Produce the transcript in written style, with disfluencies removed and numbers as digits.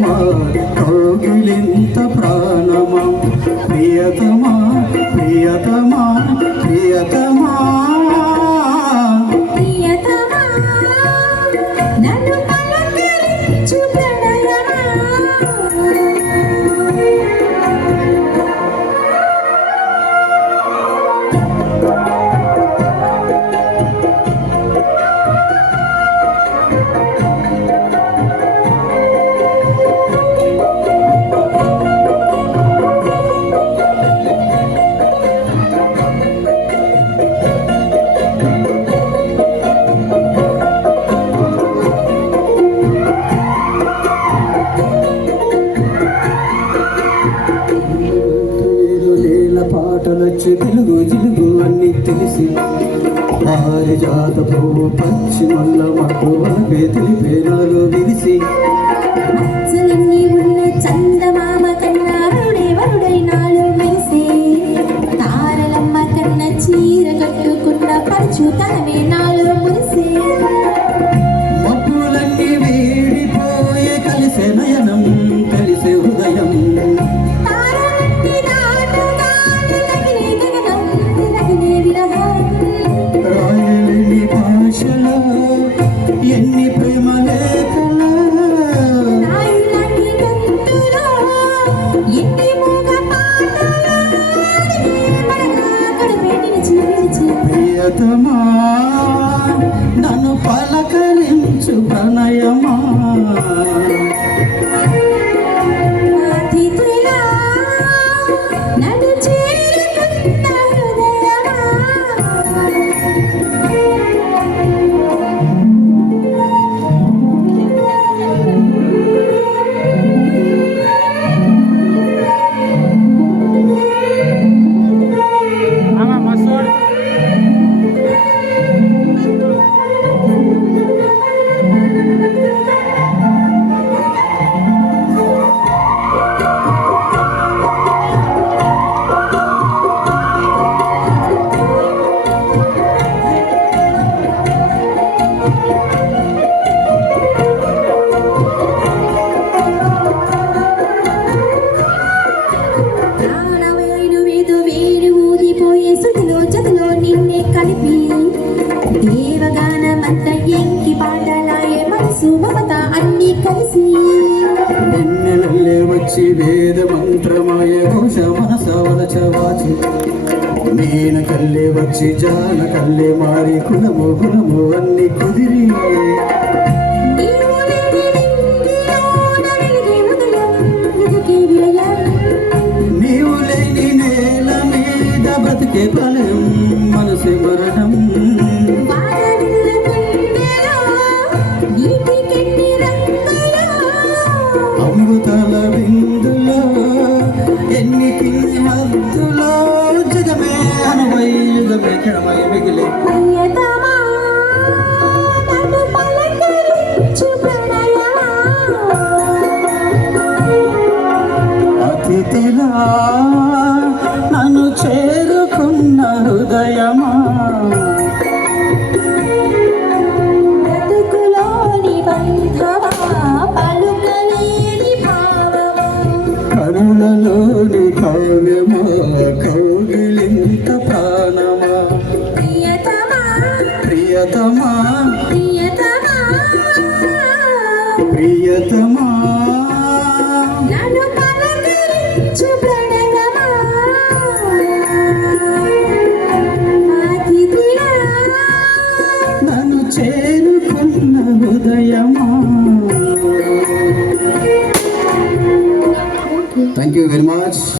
కావ్యమా కౌగిలింత ప్రాణమా ప్రియతమా ప్రియతమా ప్రియతమా పాటలొచ్చి తెలుగు జిలుగు అన్ని తెలిసి పారిజాత పువ్వు పచ్చి మల్ల మట్టు వలపే తెలిపే నాలో విరిసి ఉన్న చందమామ కన్నా వరుడై నాలో మెరిసి తారలమ్మ కన్న చీర కట్టుకున్న పరచు తనమే నాలో మురిసి మబ్బులన్నీ వేడిపోయే కలిసే నయనం కలిసే హృదయం రాయలేని భాషలో ఎన్ని ప్రేమ లేఖలు ప్రియతమా నన్ను పలకరించు ప్రణయమా దేవగానమంతా ఎంకి పాటలాయే మనసు మమత అన్ని కలిసి ఎన్నెలల్లే వచ్చి వేద మంత్రమాయ ఘోష మనస వలచ వాచి నేను కల్లే వచ్చి జాన కల్లే మారి కులము గుణము అన్ని కుదిరి నీవు లేని నేల మీద బ్రతికే ఫలం మనసే మరణం అమృతాల బిందులో ఎన్ని హద్దులో జగమే అనవై యుగమే క్షణమై మిగిలి అతిథిలా నన్ను చేరుకున్న హృదయమా కరుణలోని కావ్యమా కౌగిలింత ప్రాణమా ప్రియతమా ప్రియతమా ప్రియతమా ప్రియతమా